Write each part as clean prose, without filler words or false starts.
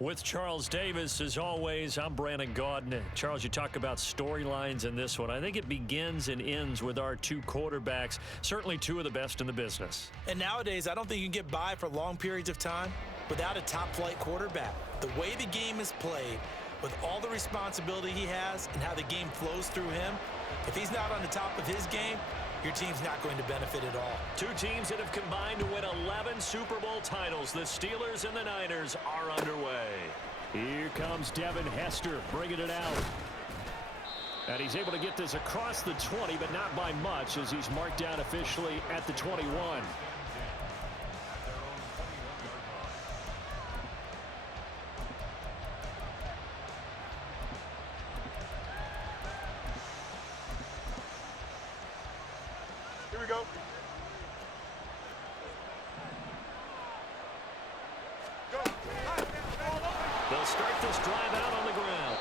With Charles Davis, as always, I'm Brandon Gaudin. Charles, you talk about storylines in this one. I think it begins and ends with our two quarterbacks, certainly two of the best in the business. And nowadays, I don't think you can get by for long periods of time without a top-flight quarterback. The way the game is played, with all the responsibility he has and how the game flows through him, if he's not on the top of his game, your team's not going to benefit at all. Two teams that have combined to win 11 Super Bowl titles. The Steelers and the Niners are underway. Here comes Devin Hester bringing it out. And he's able to get this across the 20, but not by much, as he's marked down officially at the 21. Here we go. They'll start this drive out on the ground.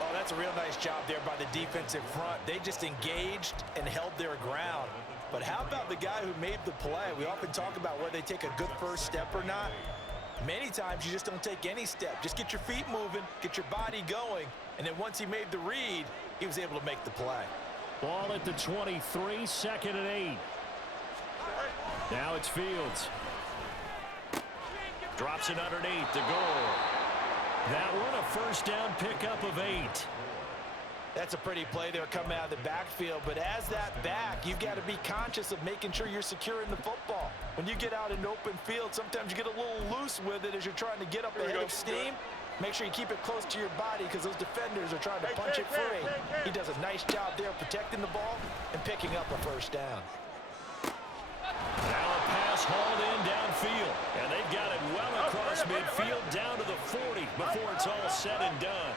Oh, that's a real nice job there by the defensive front. They just engaged and held their ground. But how about the guy who made the play? We often talk about whether they take a good first step or not. Many times you just don't take any step. Just get your feet moving, get your body going, and then once he made the read, he was able to make the play. Ball at the 23, second and 8. Now it's Fields. Drops it underneath the goal. That one a first down pickup of 8. That's a pretty play there coming out of the backfield, but as that back, you've got to be conscious of making sure you're securing the football. When you get out in open field, sometimes you get a little loose with it as you're trying to get up ahead of steam. Make sure you keep it close to your body because those defenders are trying to punch it free. He does a nice job there protecting the ball and picking up a first down. Now a pass hauled in downfield, and they've got it well across midfield down to the 40 before it's all said and done.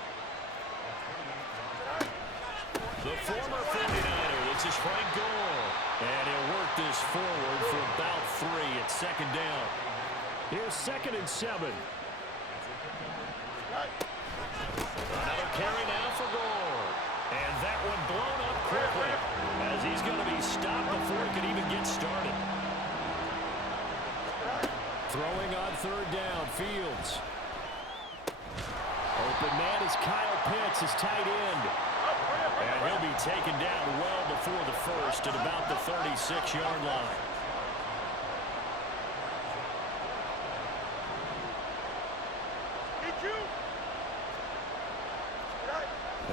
The former 49er, this is Frank Gore, and he'll work this forward for about 3 at second down. Here's second and 7. Another carry now for Gore. And that one blown up quickly as he's going to be stopped before he could even get started. Throwing on third down, Fields. Open man is Kyle Pitts, his tight end. And he'll be taken down well before the first at about the 36-yard line.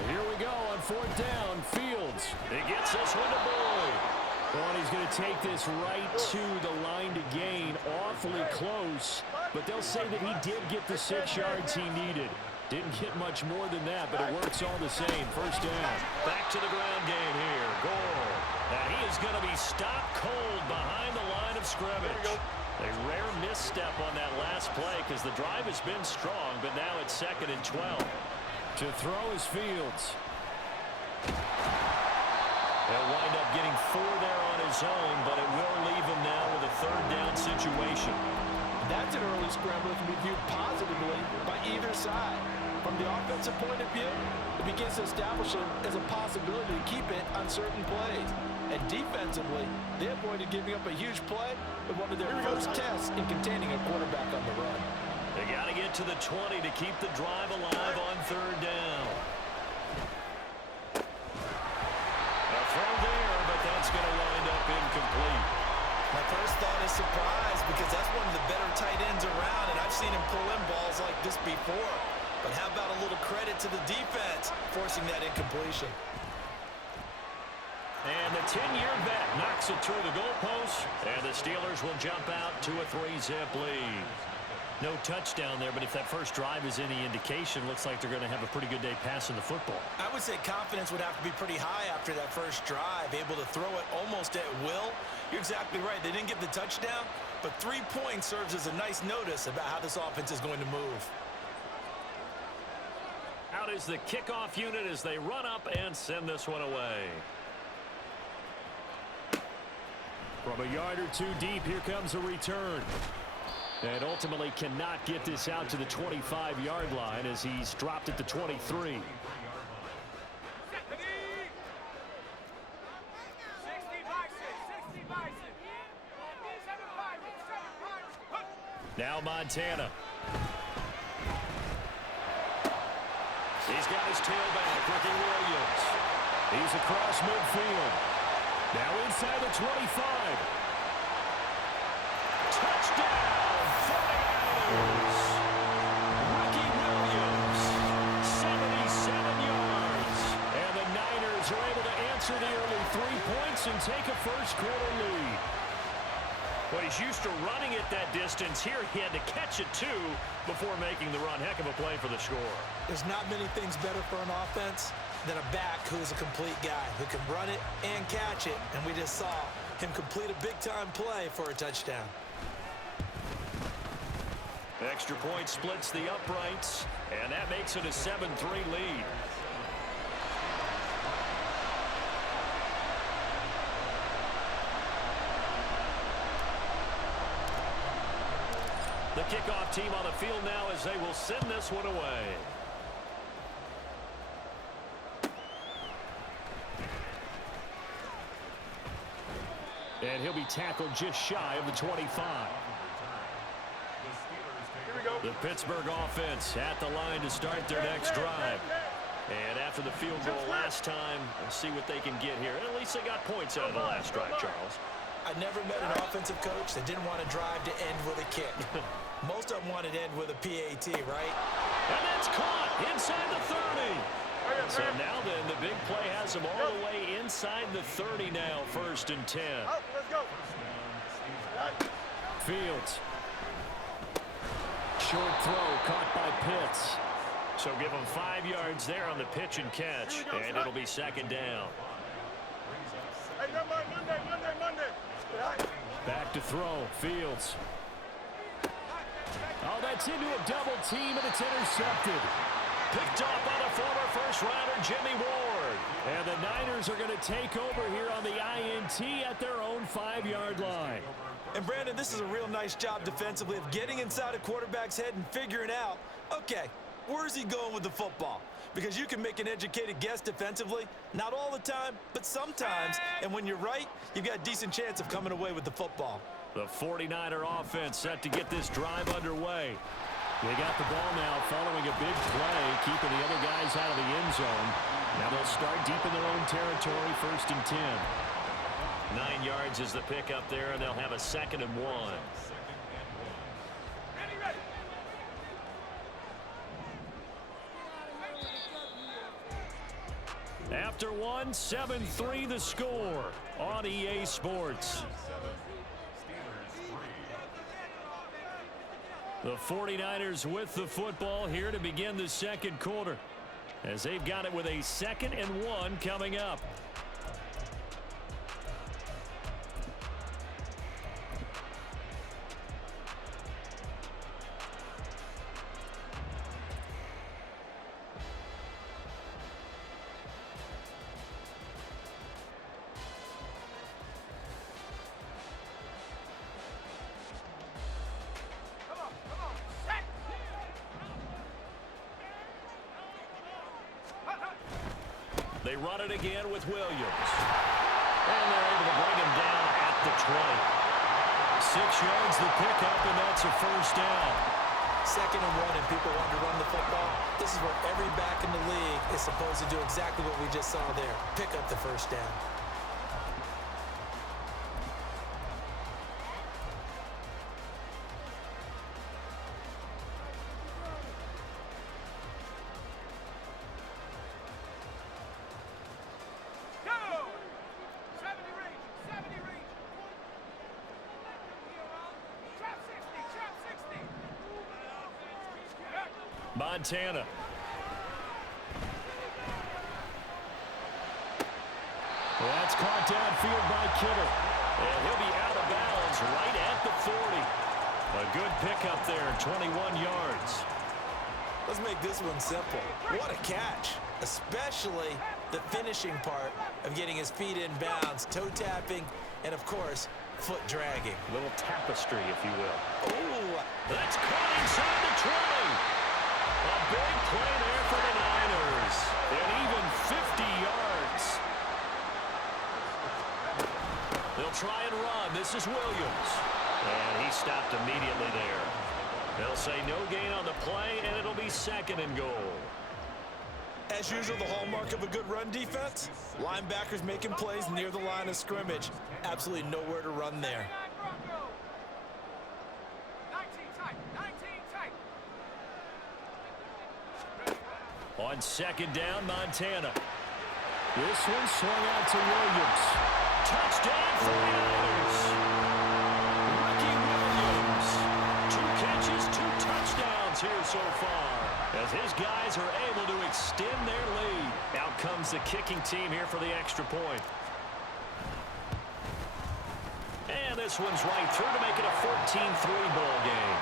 Here we go on fourth down. Fields. He gets this one to Boyd. Well, and he's going to take this right to the line to gain. Awfully close. But they'll say that he did get the 6 yards he needed. Didn't get much more than that, but it works all the same. First down. Back to the ground game here. Gore. Now he is going to be stopped cold behind the line of scrimmage. A rare misstep on that last play because the drive has been strong, but now it's second and 12. To throw is Fields. He'll wind up getting 4 there on his own, but it will leave him now with a third down situation. That's an early scramble that can be viewed positively by either side. From the offensive point of view, it begins to establish it as a possibility to keep it on certain plays. And defensively, they avoided giving up a huge play in one of their first tests in containing a quarterback on the run. They got to get to the 20 to keep the drive alive on third down. A throw there, but that's going to wind up incomplete. My first thought is surprise because that's one of the better tight ends around, and I've seen him pull in balls like this before. But how about a little credit to the defense forcing that incompletion? And the 10-year vet knocks it through the goalpost, and the Steelers will jump out to a 3-zip lead. No touchdown there, but if that first drive is any indication, looks like they're going to have a pretty good day passing the football. I would say confidence would have to be pretty high after that first drive, able to throw it almost at will. You're exactly right. They didn't get the touchdown, but 3 points serves as a nice notice about how this offense is going to move. Out is the kickoff unit as they run up and send this one away. From a yard or two deep, here comes a return. And ultimately cannot get this out to the 25-yard line as he's dropped at the 23. Now Montana. He's got his tailback, Ricky Williams. He's across midfield. Now inside the 25. Touchdown, 49ers. Ricky Williams, 77 yards. And the Niners are able to answer the early 3 points and take a first-quarter lead. Well, he's used to running it that distance. Here he had to catch it, too, before making the run. Heck of a play for the score. There's not many things better for an offense than a back who is a complete guy who can run it and catch it. And we just saw him complete a big-time play for a touchdown. Extra point splits the uprights, and that makes it a 7-3 lead. The kickoff team on the field now as they will send this one away. And he'll be tackled just shy of the 25. Here we go. The Pittsburgh offense at the line to start their next drive. And after the field goal last time, we'll see what they can get here. At least they got points out of the last drive, Charles. I never met an offensive coach that didn't want to drive to end with a kick. Most of them wanted to end with a PAT, right? And that's caught inside the 30. So now then, the big play has them all the way inside the 30 now, 1st and 10. Let's go. Fields. Short throw caught by Pitts. So give them 5 yards there on the pitch and catch, and it'll be 2nd down. Hey, Monday. Back to throw, Fields. Oh, that's into a double team, and it's intercepted. Picked off by the former first-rounder, Jimmy Ward. And the Niners are going to take over here on the INT at their own 5-yard line. And, Brandon, this is a real nice job defensively of getting inside a quarterback's head and figuring out, okay, where's he going with the football? Because you can make an educated guess defensively. Not all the time, but sometimes. And when you're right, you've got a decent chance of coming away with the football. The 49er offense set to get this drive underway. They got the ball now following a big play, keeping the other guys out of the end zone. Now they'll start deep in their own territory, 1st and 10. 9 yards is the pickup there, and they'll have a 2nd and 1. After one, 7-3 the score on EA Sports. The 49ers with the football here to begin the 2nd quarter, as they've got it with a 2nd and 1 coming up. They run it again with Williams. And they're able to bring him down at the 20. 6 yards the pickup, and that's a 1st down. 2nd and 1, and people want to run the football. This is where every back in the league is supposed to do exactly what we just saw there. Pick up the 1st down. Montana. Well, that's caught downfield by Kittle. And he'll be out of bounds right at the 40. A good pickup there, 21 yards. Let's make this one simple. What a catch, especially the finishing part of getting his feet in bounds, toe tapping, and, of course, foot dragging. A little tapestry, if you will. Oh, that's caught inside the 20. A big play there for the Niners. And even 50 yards. They'll try and run. This is Williams. And he stopped immediately there. They'll say no gain on the play, and it'll be 2nd and goal. As usual, the hallmark of a good run defense, linebackers making plays near the line of scrimmage. Absolutely nowhere to run there. On second down, Montana. This one swung out to Williams. Touchdown, 49ers. Ricky Williams. 2 catches, 2 touchdowns here so far, as his guys are able to extend their lead. Out comes the kicking team here for the extra point. And this one's right through to make it a 14-3 ball game.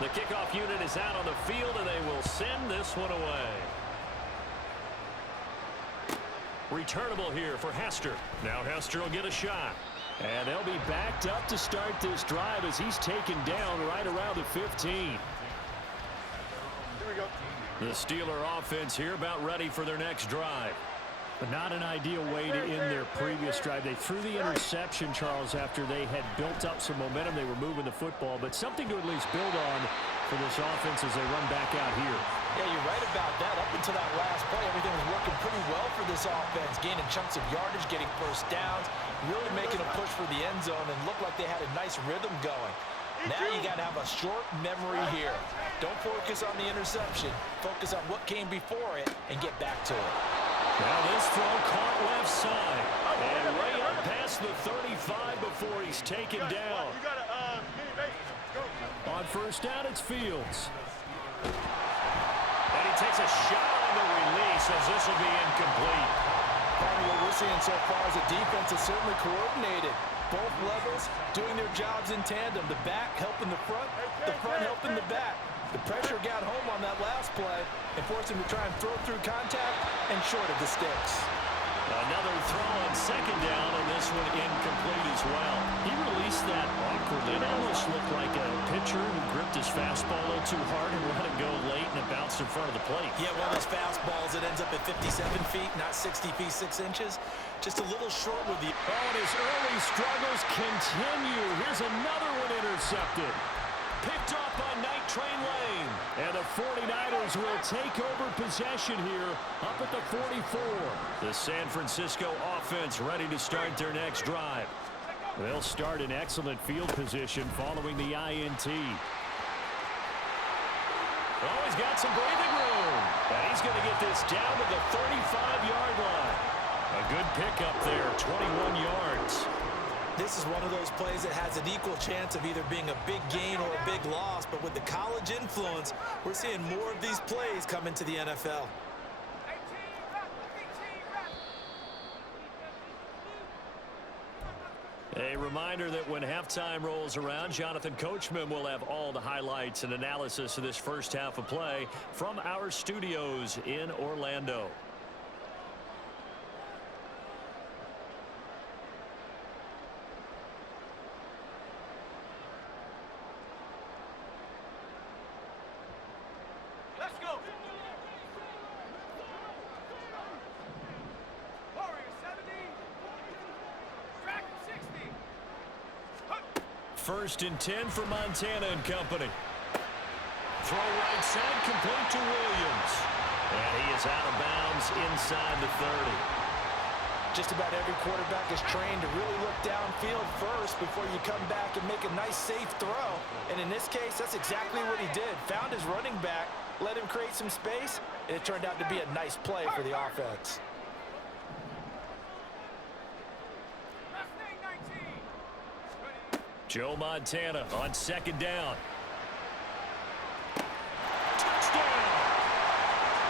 The kickoff unit is out on the field, and they will send this one away. Returnable here for Hester. Now Hester will get a shot. And they'll be backed up to start this drive as he's taken down right around the 15. Here we go. The Steeler offense here about ready for their next drive. But not an ideal way to end their previous drive. They threw the interception, Charles, after they had built up some momentum. They were moving the football, but something to at least build on for this offense as they run back out here. Yeah, you're right about that. Up until that last play, everything was working pretty well for this offense, gaining chunks of yardage, getting first downs, really making a push for the end zone, and looked like they had a nice rhythm going. Now you got to have a short memory here. Don't focus on the interception. Focus on what came before it and get back to it. Now this throw caught left side. And way up past the 35 before he's taken down. You got a mini base. Go. On first down, it's Fields. And he takes a shot on the release as this will be incomplete. What we're seeing so far is a defense is certainly coordinated. Both levels doing their jobs in tandem. The back helping the front helping the back. The pressure got home on that last play and forced him to try and throw through contact and short of the sticks. Another throw on second down, and this one incomplete as well. He released that awkwardly. It almost looked like a pitcher who gripped his fastball a little too hard and let it go late, and it bounced in front of the plate. Yeah, one of those fastballs that ends up at 57 feet, not 60 feet 6 inches. Just a little short with the... Oh, and his early struggles continue. Here's another one intercepted. Picked off by Night Train Lane. And the 49ers will take over possession here up at the 44. The San Francisco offense ready to start their next drive. They'll start in excellent field position following the INT. Oh, he's got some breathing room. And he's going to get this down to the 35-yard line. A good pickup there, 21 yards. This is one of those plays that has an equal chance of either being a big gain or a big loss. But with the college influence, we're seeing more of these plays come into the NFL. A reminder that when halftime rolls around, Jonathan Coachman will have all the highlights and analysis of this first half of play from our studios in Orlando. First and 10 for Montana and company. Throw right side, complete to Williams. And he is out of bounds inside the 30. Just about every quarterback is trained to really look downfield first before you come back and make a nice, safe throw. And in this case, that's exactly what he did. Found his running back, let him create some space, and it turned out to be a nice play for the offense. Joe Montana on second down. Touchdown!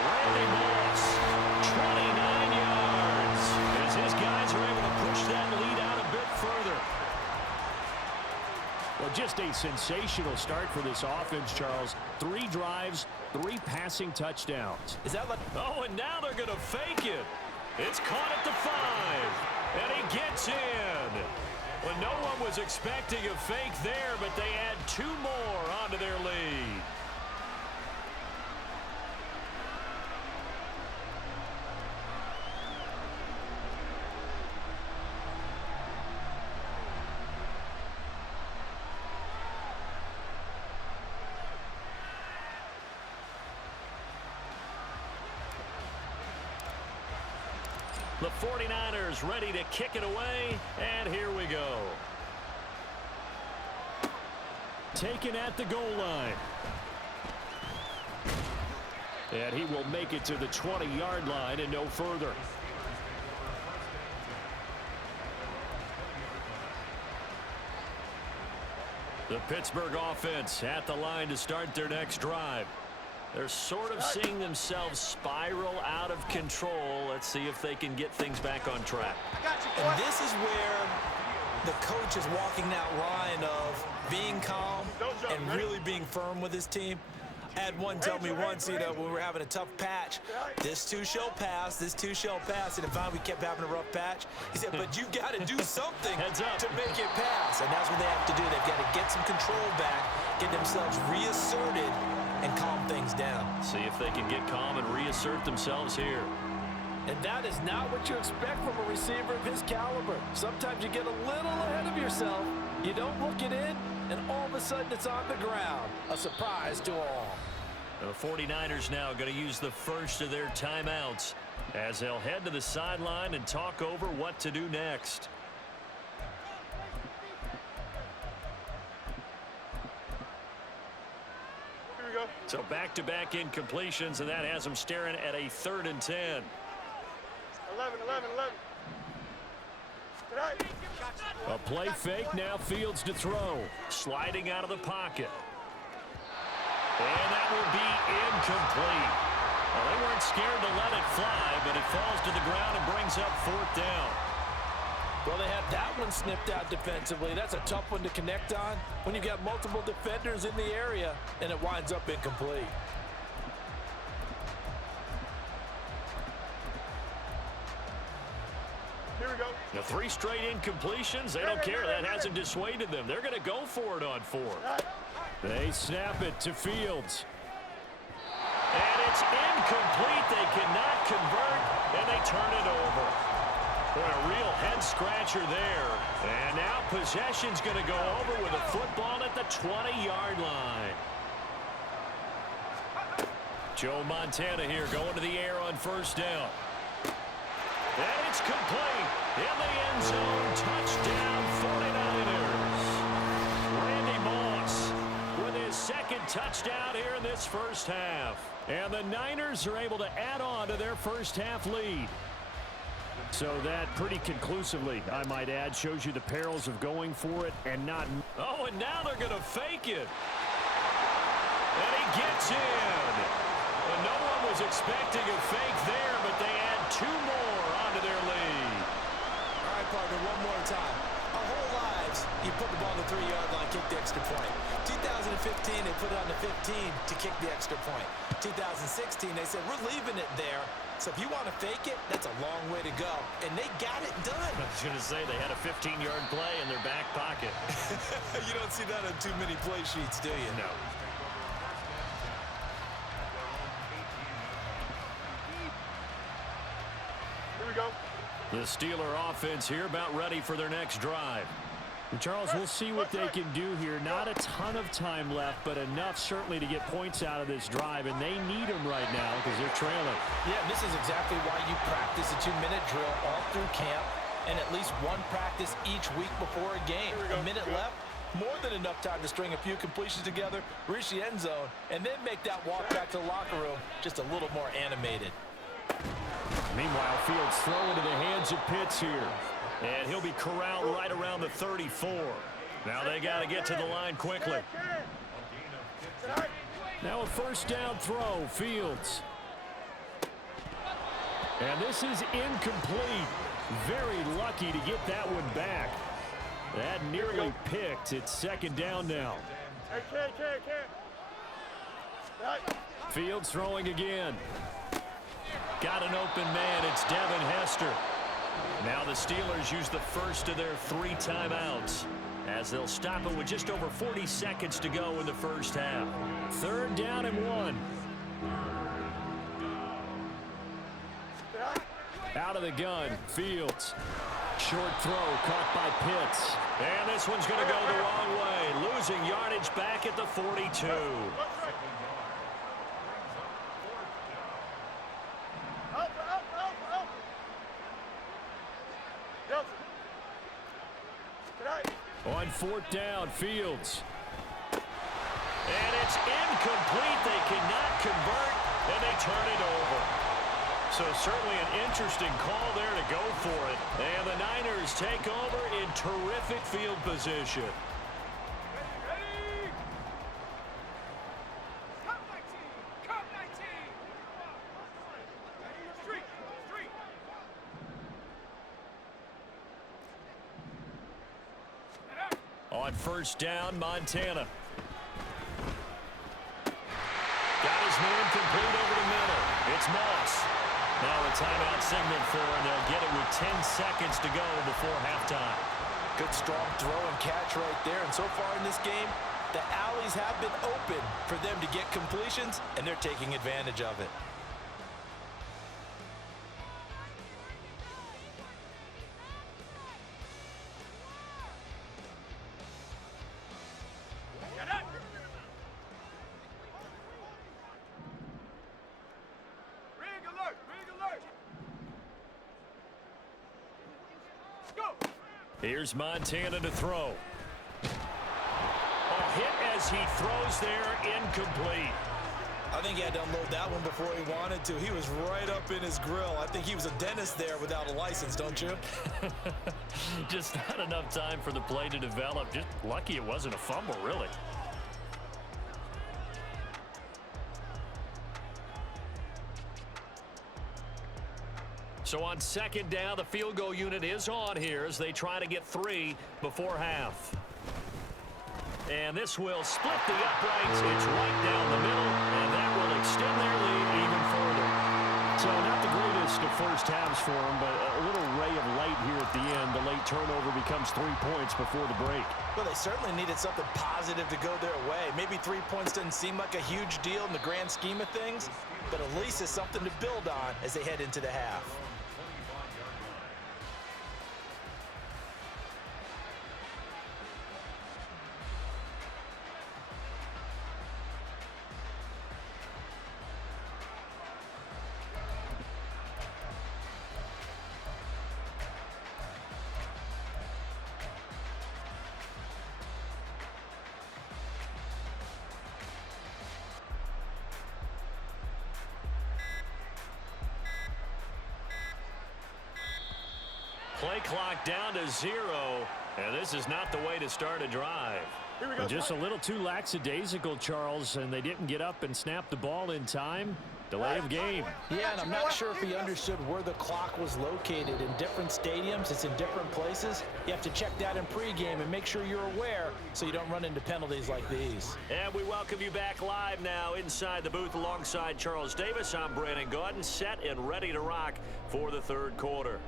Randy Moss, 29 yards. As his guys are able to push that lead out a bit further. Well, just a sensational start for this offense, Charles. 3 drives, 3 passing touchdowns. Is that like... Oh, and now they're going to fake it. It's caught at the 5. And he gets in. Well, no one was expecting a fake there, but they add 2 more onto their lead. The 49ers ready to kick it away, and here we go. Taken at the goal line. And he will make it to the 20-yard line and no further. The Pittsburgh offense at the line to start their next drive. They're sort of seeing themselves spiral out of control. Let's see if they can get things back on track. And this is where the coach is walking that line of being calm and really being firm with his team. I had one tell me once, when we were having a tough patch, this too shall pass, this too shall pass. And if we kept having a rough patch, he said, but you've got to do something to make it pass. And that's what they have to do. They've got to get some control back, get themselves reasserted, and calm things down. See if they can get calm and reassert themselves here. And that is not what you expect from a receiver of his caliber. Sometimes you get a little ahead of yourself. You don't look it in, and all of a sudden it's on the ground. A surprise to all. The 49ers now going to use the first of their timeouts as they'll head to the sideline and talk over what to do next. Here we go. So back-to-back incompletions, and that has them staring at a 3rd and 10. 11. A play fake, now Fields to throw. Sliding out of the pocket. And that will be incomplete. Well, they weren't scared to let it fly, but it falls to the ground and brings up 4th down. Well, they had that one snipped out defensively. That's a tough one to connect on when you've got multiple defenders in the area, and it winds up incomplete. Here we go. The 3 straight incompletions, they don't care. That hasn't dissuaded them. They're going to go for it on 4th. They snap it to Fields. And it's incomplete. They cannot convert, and they turn it over. Boy, a real head-scratcher there. And now possession's going to go over with a football at the 20-yard line. Joe Montana here going to the air on 1st down. And it's complete. In the end zone, touchdown 49ers. Randy Moss with his 2nd touchdown here in this first half. And the Niners are able to add on to their first half lead. So that pretty conclusively, I might add, shows you the perils of going for it and not. Oh, and now they're going to fake it. And he gets in. Well, no one was expecting a fake there, but they add 2 more onto their lead. All right, partner, one more time. Our whole lives, you put the ball on the 3-yard line, kick the extra point. 2015, they put it on the 15 to kick the extra point. 2016, they said, we're leaving it there. So if you want to fake it, that's a long way to go. And they got it done. I was going to say they had a 15-yard play in their back pocket. You don't see that on too many play sheets, do you? No. Here we go. The Steeler offense here about ready for their next drive. And Charles, we'll see what they can do here. Not a ton of time left, but enough certainly to get points out of this drive, and they need them right now because they're trailing. Yeah, this is exactly why you practice a 2-minute drill all through camp and at least one practice each week before a game. A minute left, more than enough time to string a few completions together, reach the end zone, and then make that walk back to the locker room just a little more animated. Meanwhile, Fields throw into the hands of Pitts here. And he'll be corralled right around the 34. Now they got to get to the line quickly. Now a 1st down throw, Fields. And this is incomplete. Very lucky to get that one back. That nearly picked. It's 2nd down now. Fields throwing again. Got an open man. It's Devin Hester. Now the Steelers use the first of their 3 timeouts as they'll stop it with just over 40 seconds to go in the first half. 3rd down and 1. Out of the gun, Fields. Short throw caught by Pitts. And this one's going to go the wrong way. Losing yardage back at the 42. on 4th down. Fields. And it's incomplete. They cannot convert, and they turn it over. So certainly an interesting call there to go for it. And the Niners take over in terrific field position. Ready? Come 19! Come 19! Street! Street! On 1st down, Montana. Got his man complete over the middle. It's Moss. Now a timeout signal for, and they'll get it with 10 seconds to go before halftime. Good strong throw and catch right there. And so far in this game, the alleys have been open for them to get completions, and they're taking advantage of it. Rig alert! Rig alert! Go! Here's Montana to throw. A hit as he throws there, incomplete. I think he had to unload that one before he wanted to. He was right up in his grill. I think he was a dentist there without a license, don't you? Just not enough time for the play to develop. Just lucky it wasn't a fumble, really. So on 2nd down, the field goal unit is on here as they try to get 3 before half. And this will split the uprights. It's right down the middle, and that will extend their lead even further. So not the greatest of first halves for them, but a little ray of light here at the end. The late turnover becomes 3 points before the break. Well, they certainly needed something positive to go their way. Maybe 3 points doesn't seem like a huge deal in the grand scheme of things, but at least it's something to build on as they head into the half. Play clock down to 0, and this is not the way to start a drive. Here we go. Just a little too lackadaisical, Charles, and they didn't get up and snap the ball in time. Delay of game. Yeah, and I'm not sure if he understood where the clock was located. In different stadiums, it's in different places. You have to check that in pregame and make sure you're aware so you don't run into penalties like these. And we welcome you back live now inside the booth alongside Charles Davis. I'm Brandon Gaudin, set and ready to rock for the 3rd quarter.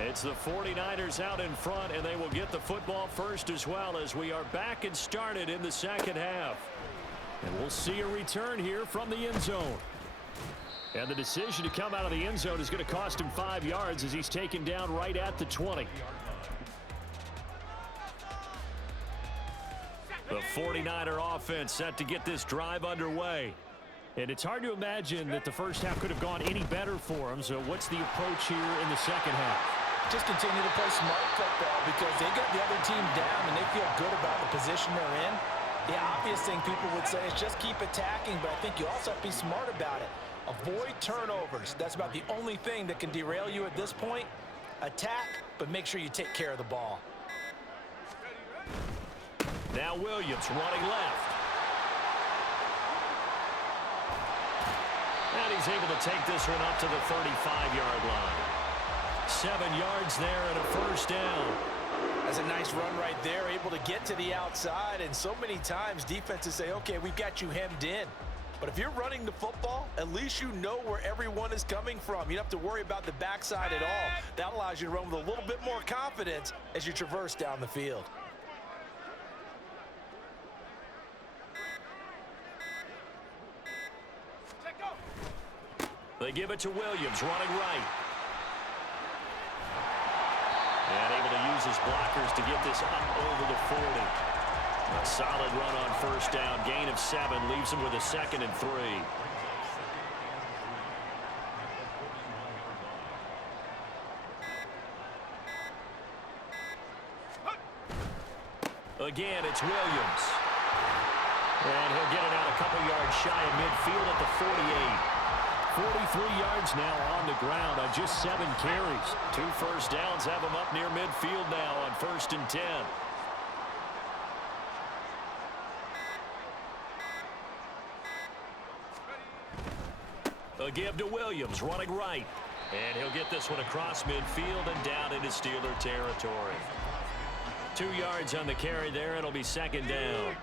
It's the 49ers out in front, and they will get the football first as well as we are back and started in the 2nd half. And we'll see a return here from the end zone. And the decision to come out of the end zone is going to cost him 5 yards as he's taken down right at the 20. The 49er offense set to get this drive underway. And it's hard to imagine that the first half could have gone any better for them. So what's the approach here in the 2nd half? Just continue to play smart football because they got the other team down and they feel good about the position they're in. The obvious thing people would say is just keep attacking, but I think you also have to be smart about it. Avoid turnovers. That's about the only thing that can derail you at this point. Attack, but make sure you take care of the ball. Now Williams running left. And he's able to take this one up to the 35-yard line. 7 yards there and a first down. That's a nice run right there, able to get to the outside. And so many times defenses say, okay, we've got you hemmed in. But if you're running the football, at least you know where everyone is coming from. You don't have to worry about the backside at all. That allows you to run with a little bit more confidence as you traverse down the field. They give it to Williams, running right. And able to use his blockers to get this up over the 40. A solid run on first down. Gain of 7 leaves him with a 2nd and 3. Again, it's Williams. And he'll get it out a couple yards shy of midfield at the 48. 43 yards now on the ground on just 7 carries. 2 first downs have him up near midfield now on 1st and 10. A give to Williams, running right. And he'll get this one across midfield and down into Steeler territory. 2 yards on the carry there. It'll be 2nd down.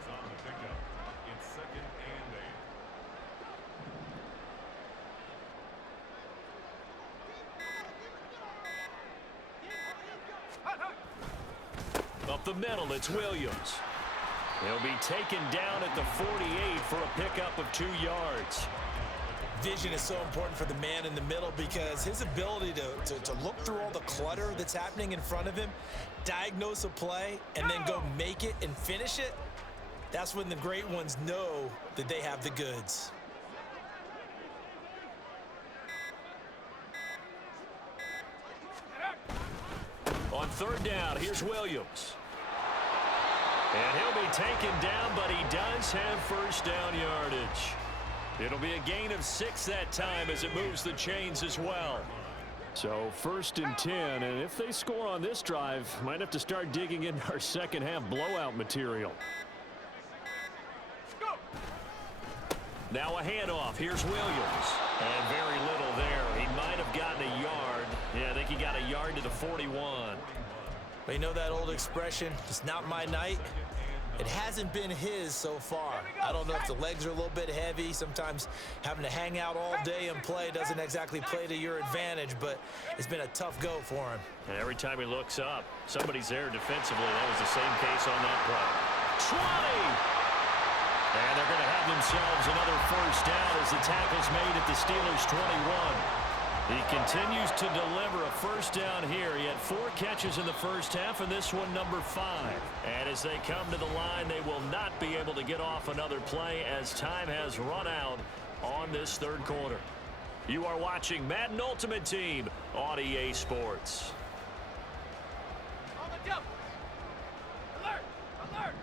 Up the middle, it's Williams. He'll be taken down at the 48 for a pickup of 2 yards. Vision is so important for the man in the middle because his ability to look through all the clutter that's happening in front of him, diagnose a play, and then go make it and finish it, that's when the great ones know that they have the goods. On 3rd down, here's Williams. And he'll be taken down, but he does have first down yardage. It'll be a gain of 6 that time as it moves the chains as well. So 1st and 10, and if they score on this drive, might have to start digging in our second half blowout material. Now a handoff. Here's Williams. And very little there. He might have gotten a yard. Yeah, I think he got a yard to the 41. But you know that old expression, it's not my night? It hasn't been his so far. I don't know if the legs are a little bit heavy. Sometimes having to hang out all day and play doesn't exactly play to your advantage, but it's been a tough go for him. And every time he looks up, somebody's there defensively. That was the same case on that play. 20! And they're going to have themselves another first down as the tackle's made at the Steelers' 21. He continues to deliver a first down here. He had 4 catches in the first half, and this one number 5. And as they come to the line, they will not be able to get off another play as time has run out on this 3rd quarter. You are watching Madden Ultimate Team on EA Sports. On the double. Alert! Alert!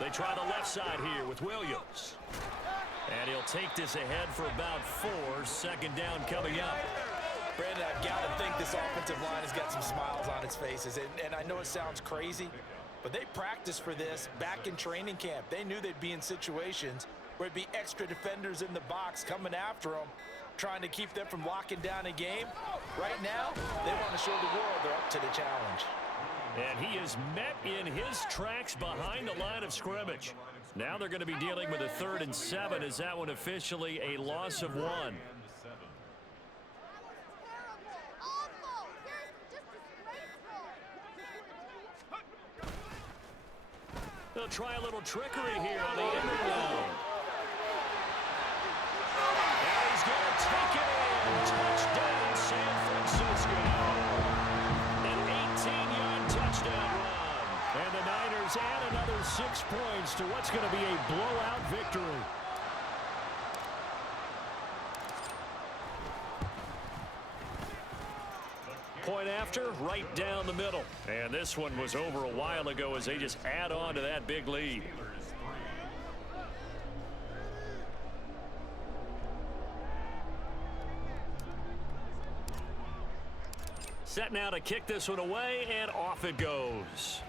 They try the left side here with Williams. And he'll take this ahead for about 4. 2nd down coming up. Brandon, I've got to think this offensive line has got some smiles on its faces. And I know it sounds crazy, but they practiced for this back in training camp. They knew they'd be in situations where it'd be extra defenders in the box coming after them, trying to keep them from locking down a game. Right now, they want to show the world they're up to the challenge. And he is met in his tracks behind the line of scrimmage. Now they're going to be dealing with a 3rd and 7. Is that one officially a loss of 1? They'll try a little trickery here on the end around. And he's going to take it in. Touchdown, San Francisco. An 18-yard touchdown run. And the Niners add another 6 points to what's going to be a blowout victory. Point after, right down the middle. And this one was over a while ago as they just add on to that big lead. Set now to kick this one away, and off it goes.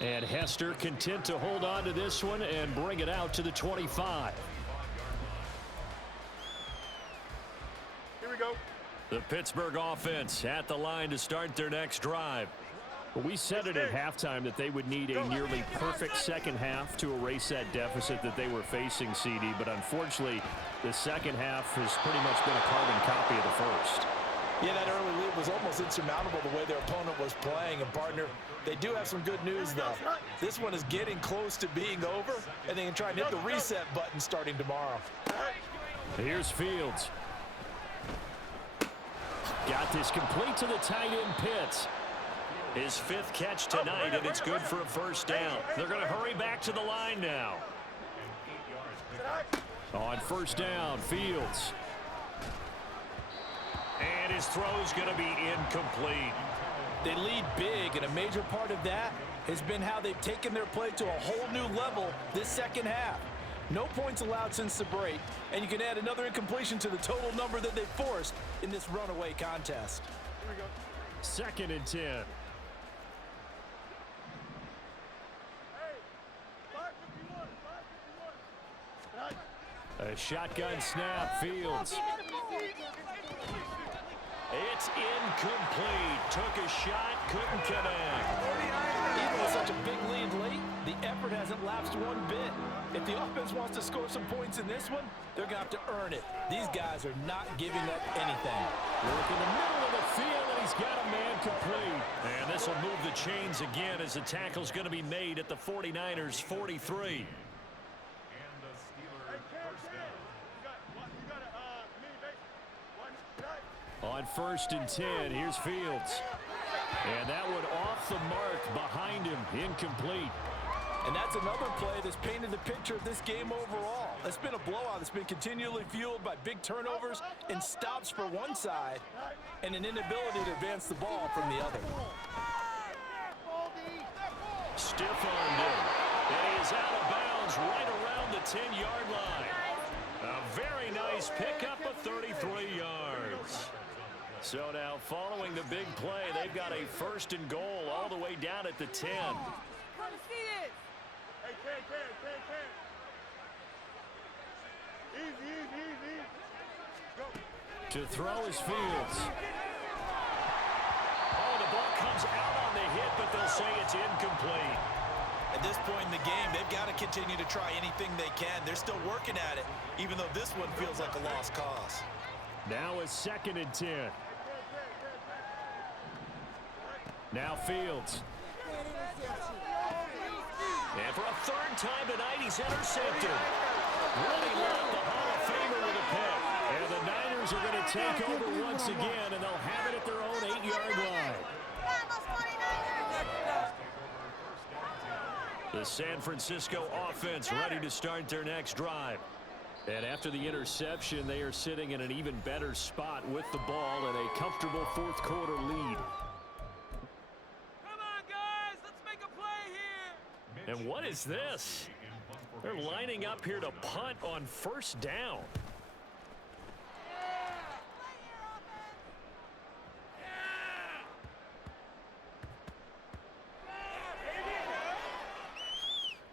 And Hester content to hold on to this one and bring it out to the 25. Here we go. The Pittsburgh offense at the line to start their next drive. We said it at halftime that they would need a nearly perfect second half to erase that deficit that they were facing, CD. But unfortunately, the second half has pretty much been a carbon copy of the first. Yeah, that early lead was almost insurmountable the way their opponent was playing. And, partner, they do have some good news, though. This one is getting close to being over, and they can try and hit the reset button starting tomorrow. Here's Fields. Got this complete to the tight end Pitts. His fifth catch tonight, and it's good for a first down. They're going to hurry back to the line now. On first down, Fields. And his throw's going to be incomplete. They lead big, and a major part of that has been how they've taken their play to a whole new level this second half. No points allowed since the break, and you can add another incompletion to the total number that they forced in this runaway contest. Here we go. 2nd and 10. A shotgun snap, Fields. It's incomplete. Took a shot, couldn't connect. Even with such a big lead late, the effort hasn't lapsed one bit. If the offense wants to score some points in this one, they're going to have to earn it. These guys are not giving up anything. Work in the middle of the field, and he's got a man complete. And this will move the chains again as the tackle's going to be made at the 49ers' 43. On 1st and 10, here's Fields. And that one off the mark behind him, incomplete. And that's another play that's painted the picture of this game overall. It's been a blowout that's been continually fueled by big turnovers and stops for one side and an inability to advance the ball from the other. Stiff-armed him. And he is out of bounds right around the 10-yard line. A very nice pickup of 33 yards. So now, following the big play, they've got a 1st and goal all the way down at the 10. Easy. Go. To throw is Fields. Oh, the ball comes out on the hit, but they'll say it's incomplete. At this point in the game, they've got to continue to try anything they can. They're still working at it, even though this one feels like a lost cause. Now a 2nd and 10. Now Fields. And for a 3rd time tonight, he's intercepted. Really left the Hall of Famer with a pick. And the Niners are going to take over once again, and they'll have it at their own 8-yard line. The San Francisco offense ready to start their next drive. And after the interception, they are sitting in an even better spot with the ball and a comfortable 4th quarter lead. Come on, guys. Let's make a play here. And what is this? They're lining up here to punt on 1st down.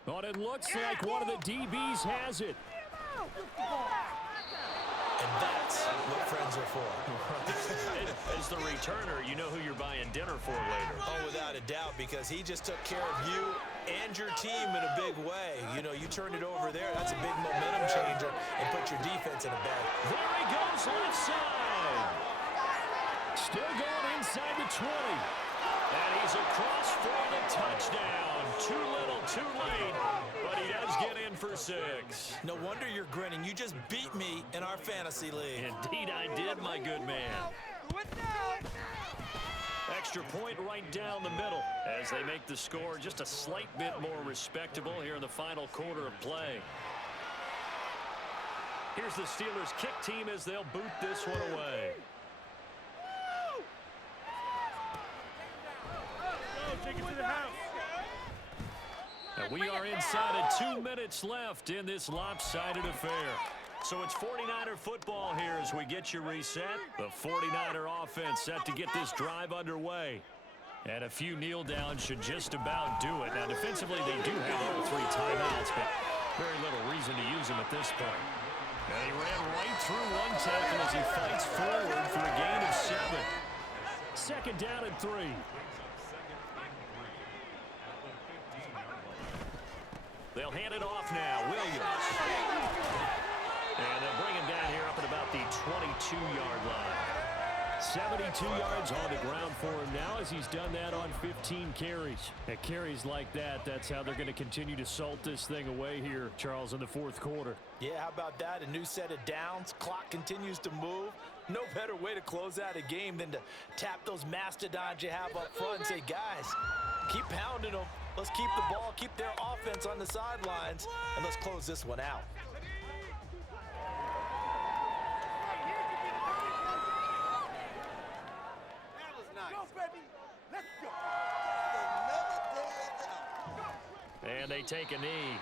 Oh, it looks like one of the DBs has it. And that's what friends are for. As the returner, you know who you're buying dinner for later. Oh, without a doubt, because he just took care of you and your team in a big way. You know, you turned it over there. That's a big momentum changer and put your defense in a bad. There he goes, left side. Still going inside the 20. And he's across for the touchdown. Too little, too late, but he does get in for 6. No wonder you're grinning. You just beat me in our fantasy league. Indeed I did, my good man. Extra point right down the middle as they make the score just a slight bit more respectable here in the final quarter of play. Here's the Steelers kick team as they'll boot this one away. Take it to the house. And we are inside of 2 minutes left in this lopsided affair. So it's 49er football here as we get you reset. The 49er offense set to get this drive underway. And a few kneel downs should just about do it. Now defensively they do have all 3 timeouts, but very little reason to use them at this point. And he ran right through one tackle as he fights forward for a gain of 7. 2nd down and 3. They'll hand it off now. Williams. And they'll bring him down here up at about the 22-yard line. 72 yards on the ground for him now as he's done that on 15 carries. At carries like that, that's how they're going to continue to salt this thing away here, Charles, in the fourth quarter. Yeah, how about that? A new set of downs. Clock continues to move. No better way to close out a game than to tap those mastodons you have up front and say, guys, keep pounding them. Let's keep the ball, keep their offense on the sidelines, and let's close this one out. And they take a knee.